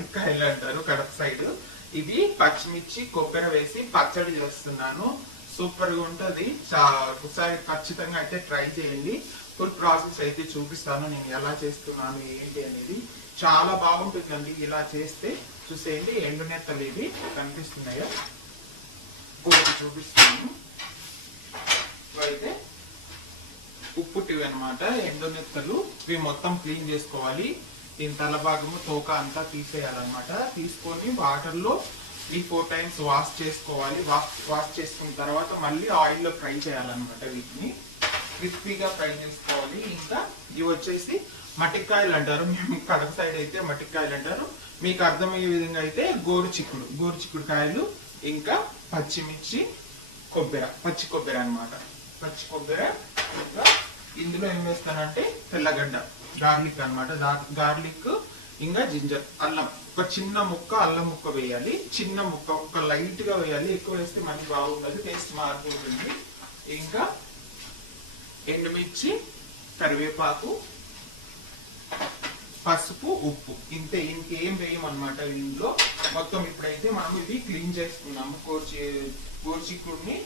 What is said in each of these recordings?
మట్టికాయలు అంటారు కడప సైడ్. ఇది పచ్చిమిర్చి కొబ్బరి వేసి పచ్చడి చేస్తున్నాను. సూపర్గా ఉంటది. ఒకసారి ఖచ్చితంగా అయితే ట్రై చేయండి. ఫుల్ ప్రాసెస్ అయితే చూపిస్తాను నేను ఎలా చేస్తున్నాను ఏంటి అనేది. చాలా బాగుంటుందండి ఇలా చేస్తే. చూసేయండి ఎండు నెత్తలు ఇవి కనిపిస్తున్నాయా? ఒకటి చూపిస్తాను అయితే ఉప్పుటివి అనమాట ఎండు నెత్తలు ఇవి మొత్తం క్లీన్ చేసుకోవాలి. దీని తల భాగము తోక అంతా తీసేయాలన్నమాట. తీసుకొని వాటర్లో త్రీ ఫోర్ టైమ్స్ వాష్ చేసుకోవాలి. వాష్ వాష్ చేసుకున్న తర్వాత మళ్ళీ ఆయిల్లో ఫ్రై చేయాలన్నమాట వీటిని. క్రిస్పీగా ఫ్రై చేసుకోవాలి. ఇంకా ఇవి వచ్చేసి మట్టికాయలు అంటారు. మేము కడప సైడ్ అయితే మట్టికాయలు అంటారు. మీకు అర్థమయ్యే విధంగా అయితే గోరు చిక్కుడు గోరు చిక్కుడు కాయలు ఇంకా పచ్చిమిర్చి కొబ్బరి పచ్చి కొబ్బరి అనమాట పచ్చి కొబ్బరి ఇంకా ఇందులో ఏం వేస్తానంటే తెల్లగడ్డ. గార్లిక్ అన్నమాట. గార్లిక్ ఇంకా జింజర్ అల్లం. ఒక చిన్న ముక్క అల్లం ముక్క వేయాలి. చిన్న ముక్క ఒక లైట్గా వేయాలి. ఎక్కువ వేస్తే మనకి బాగుండదు. టేస్ట్ మారిపోతుంది. ఇంకా ఎండుమిర్చి కరివేపాకు పసుపు ఉప్పు. ఇంతే ఇంకేం వేయమన్నమాట ఇందులో మొత్తం ఇప్పుడైతే మనం ఇది క్లీన్ చేసుకున్నాము. గోర్చి గోర్చిక్కుడిని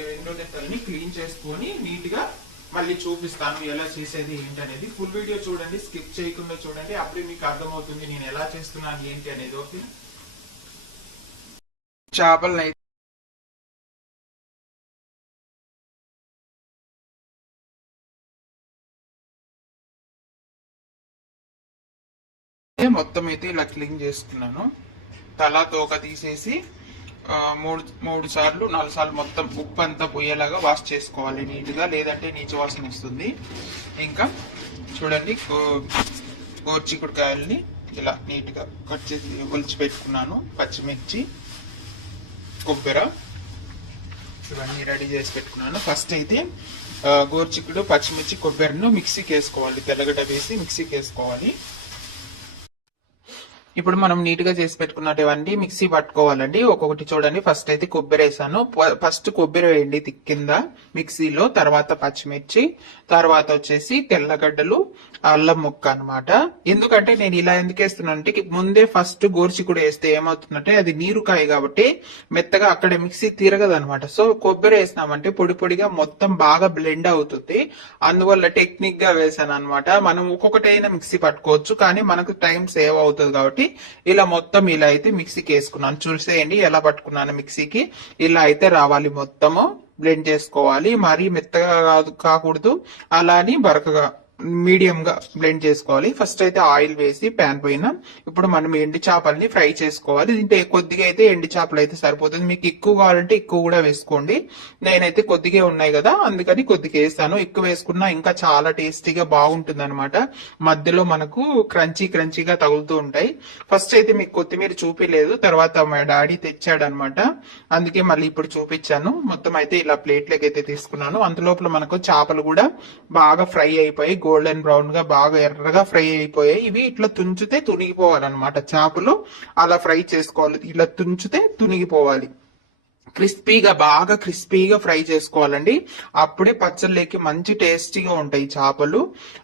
ఎండోనెత్తల్ని క్లీన్ చేసుకొని నీట్గా మళ్ళీ చూపిస్తాను ఎలా చేసేది ఏంటి అనేది. ఫుల్ వీడియో చూడండి స్కిప్ చేయకుండా చూడండి. అప్పుడే మీకు అర్థమవుతుంది నేను ఎలా చేస్తున్నాను ఏంటి అనేది ఓకే చేపలను మొత్తం అయితే ఇలా క్లీన్ చేసుకున్నాను. తల తోక తీసేసి మూడు మూడు సార్లు నాలుగు సార్లు మొత్తం ఉప్పు అంతా పోయేలాగా వాష్ చేసుకోవాలి నీట్గా లేదంటే నీచు వాసన వస్తుంది. ఇంకా చూడండి గో- ఇలా నీట్గా కట్ చేసి ఒలిచి పెట్టుకున్నాను. పచ్చిమిర్చి కొబ్బరి ఇవన్నీ రెడీ చేసి పెట్టుకున్నాను. ఫస్ట్ అయితే ఆ, గోర్చిక్కుడు పచ్చిమిర్చి కొబ్బరిను మిక్సీకి వేసుకోవాలి. తెల్లగడ్డ వేసి మిక్సీకి వేసుకోవాలి. ఇప్పుడు మనం నీట్గా చేసి పెట్టుకున్నటువంటి మిక్సీ పట్టుకోవాలండి. ఒక్కొక్కటి చూడండి. ఫస్ట్ అయితే కొబ్బరి వేసాను. ఫస్ట్ కొబ్బరి వేయండి తి- కింద మిక్సీలో తర్వాత పచ్చిమిర్చి తర్వాత వచ్చేసి తెల్లగడ్డలు అల్లం ముక్క అన్నమాట. ఎందుకంటే నేను ఇలా ఎందుకు వేస్తున్నాను అంటే ముందే ఫస్ట్ గోర్చి కూడా వేస్తే ఏమవుతుందంటే అది నీరుకాయ కాబట్టి మెత్తగా అక్కడ మిక్సీ తిరగదు అనమాట సో కొబ్బరి వేసినామంటే పొడి పొడిగా మొత్తం బాగా బ్లెండ్ అవుతుంది. అందువల్ల టెక్నిక్గా వేసాను అనమాట మనం ఒక్కొక్కటైనా మిక్సీ పట్టుకోవచ్చు. కానీ మనకు టైం సేవ్ అవుతుంది కాబట్టి ఇలా మొత్తం ఇలా అయితే మిక్సీకి వేసుకున్నాను. చూసేయండి ఎలా పట్టుకున్నాను మిక్సీకి. ఇలా అయితే రావాలి మొత్తము. బ్లెండ్ చేసుకోవాలి. మరీ మెత్తగా కాదు కాకూడదు. అలాని బరకగా మీడియం గా బ్లెండ్ చేసుకోవాలి. ఫస్ట్ అయితే ఆయిల్ వేసి ప్యాన్ పైన ఇప్పుడు మనం ఎండి చేపల్ని ఫ్రై చేసుకోవాలి. దీంట్లో కొద్దిగా అయితే ఎండి చేపలు అయితే సరిపోతుంది. మీకు ఎక్కువ కావాలంటే ఎక్కువ కూడా వేసుకోండి. నేనైతే కొద్దిగా ఉన్నాయి కదా అందుకని కొద్దిగా వేస్తాను ఎక్కువ వేసుకున్నా ఇంకా చాలా టేస్టీగా బాగుంటుంది అనమాట మధ్యలో మనకు క్రంచీ క్రంచీగా తగులుతూ ఉంటాయి. ఫస్ట్ అయితే మీకు కొత్తిమీర చూపించలేదు తర్వాత మా డాడీ తెచ్చాడు అనమాట అందుకే మళ్ళీ ఇప్పుడు చూపించాను. మొత్తం అయితే ఇలా ప్లేట్లోకి అయితే తీసుకున్నాను. అందులోపల మనకు చేపలు కూడా బాగా ఫ్రై అయిపోయి గోల్డెన్ బ్రౌన్గా బాగా ఎర్రగా ఫ్రై అయిపోయాయి. ఇవి ఇట్లా తుంచితే తునిగిపోవాలన్నమాట. చేపలు అలా ఫ్రై చేసుకోవాలి. ఇలా తుంచితే తునిగిపోవాలి. క్రిస్పీగా బాగా క్రిస్పీగా ఫ్రై చేసుకోవాలండి. అప్పుడే పచ్చళ్ళకి మంచి టేస్టీగా ఉంటాయి చేపలు.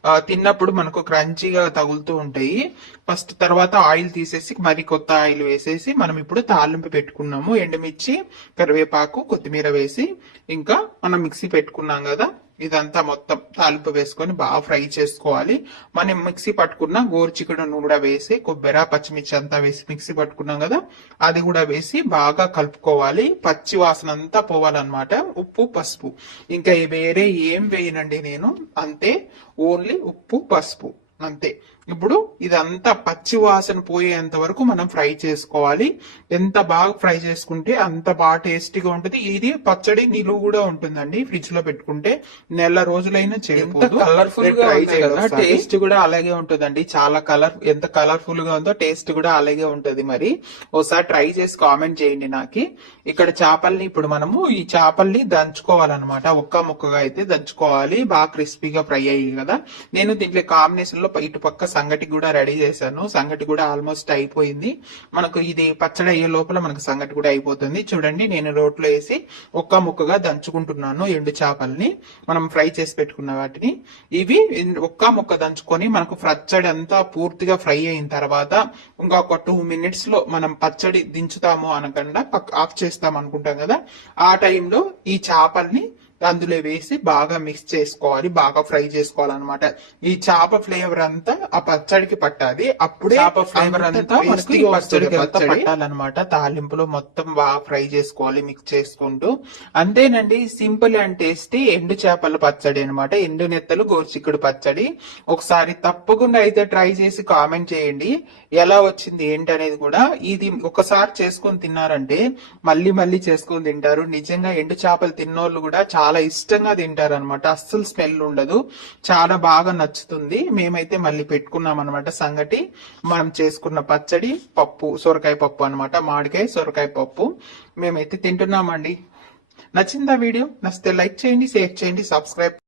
తిన్నప్పుడు మనకు క్రంచీగా తగులుతూ ఉంటాయి. ఫస్ట్ తర్వాత ఆయిల్ తీసేసి మరి కొత్త ఆయిల్ వేసేసి మనం ఇప్పుడు తాలింపు పెట్టుకున్నాము. ఎండుమిర్చి కరివేపాకు కొత్తిమీర వేసి ఇంకా మనం మిక్సీ పెట్టుకున్నాం కదా ఇదంతా మొత్తం తాలింపు వేసుకొని బాగా ఫ్రై చేసుకోవాలి. మనం మిక్సీ పట్టుకున్న గోరు చికెన్ కూడా వేసి కొబ్బరి పచ్చిమిర్చి అంతా వేసి మిక్సీ పట్టుకున్నాం కదా అది కూడా వేసి బాగా కలుపుకోవాలి. పచ్చి వాసన అంతా పోవాలన్నమాట. ఉప్పు పసుపు. ఇంకా వేరే ఏం వేయనండి నేను? అంతే. ఓన్లీ ఉప్పు పసుపు. అంతే. ఇప్పుడు ఇదంతా పచ్చి వాసన పోయేంత వరకు మనం ఫ్రై చేసుకోవాలి. ఎంత బాగా ఫ్రై చేసుకుంటే అంత బాగా టేస్టీగా ఉంటుంది. ఇది పచ్చడి నిలువ కూడా ఉంటుందండి ఫ్రిడ్జ్లో పెట్టుకుంటే. నెల రోజులైనా చేయకపోదు. గా ట్రై చేయాలి టేస్ట్ కూడా అలాగే ఉంటుందండి. చాలా కలర్ ఎంత కలర్ఫుల్గా ఉందో టేస్ట్ కూడా అలాగే ఉంటది మరి. ఒకసారి ట్రై చేసి కామెంట్ చేయండి నాకు. ఇక్కడ చేపల్ని ఇప్పుడు మనము ఈ చేపల్ని దంచుకోవాలన్నమాట. ఒక్క ముక్కగా అయితే దంచుకోవాలి. బాగా క్రిస్పీగా ఫ్రై అయ్యి కదా. నేను దీంట్లో కాంబినేషన్లో ఇటు పక్క సంగటి కూడా రెడీ చేశాను. సంగటి కూడా ఆల్మోస్ట్ అయిపోయింది. మనకు ఇది పచ్చడి అయ్యే లోపల మనకు సంగటి కూడా అయిపోతుంది. చూడండి నేను రోట్లో వేసి ఒక్క ముక్కగా దంచుకుంటున్నాను ఎండు చేపల్ని. మనం ఫ్రై చేసి పెట్టుకున్న వాటిని. ఇవి ఒక్క ముక్క దంచుకొని మనకు పచ్చడి అంతా పూర్తిగా ఫ్రై అయిన తర్వాత ఇంకా ఒక టూ మినిట్స్లో మనం పచ్చడి దించుతాము అనకుండా ఆఫ్ చేస్తాం అనుకుంటాం కదా. ఆ టైంలో ఈ చేపల్ని అందులో వేసి బాగా మిక్స్ చేసుకోవాలి బాగా ఫ్రై చేసుకోవాలన్నమాట. ఈ చేప ఫ్లేవర్ అంతా ఆ పచ్చడికి పట్టాలి. అప్పుడే చేప ఫ్లేవర్ అంతా మనకి పచ్చడికి పట్టాలన్నమాట. తాలింపులో మొత్తం బాగా ఫ్రై చేసుకోవాలి మిక్స్ చేసుకుంటూ. అంతేనండి సింపుల్ అండ్ టేస్టీ ఎండు చేపల పచ్చడి అన్నమాట. ఎండు నెత్తలు గోర్చిక్కుడు పచ్చడి. ఒకసారి తప్పకుండా అయితే ట్రై చేసి కామెంట్ చేయండి. ఎలా వచ్చింది ఏంటి అనేది కూడా. ఇది ఒకసారి చేసుకొని తిన్నారంటే మళ్ళీ మళ్ళీ చేసుకొని తింటారు. నిజంగా ఎండు చేపలు తిన్నోళ్ళు కూడా చాలా చాలా ఇష్టంగా తింటారు అనమాట అస్సలు స్మెల్ ఉండదు. చాలా బాగా నచ్చుతుంది. మేమైతే మళ్ళీ పెట్టుకున్నాం అనమాట సంగటి. మనం చేసుకున్న పచ్చడి పప్పు సొరకాయ పప్పు అనమాట మామిడికాయ సొరకాయ పప్పు. మేమైతే తింటున్నామండి. నచ్చిందా వీడియో? నచ్చితే లైక్ చేయండి షేర్ చేయండి సబ్స్క్రైబ్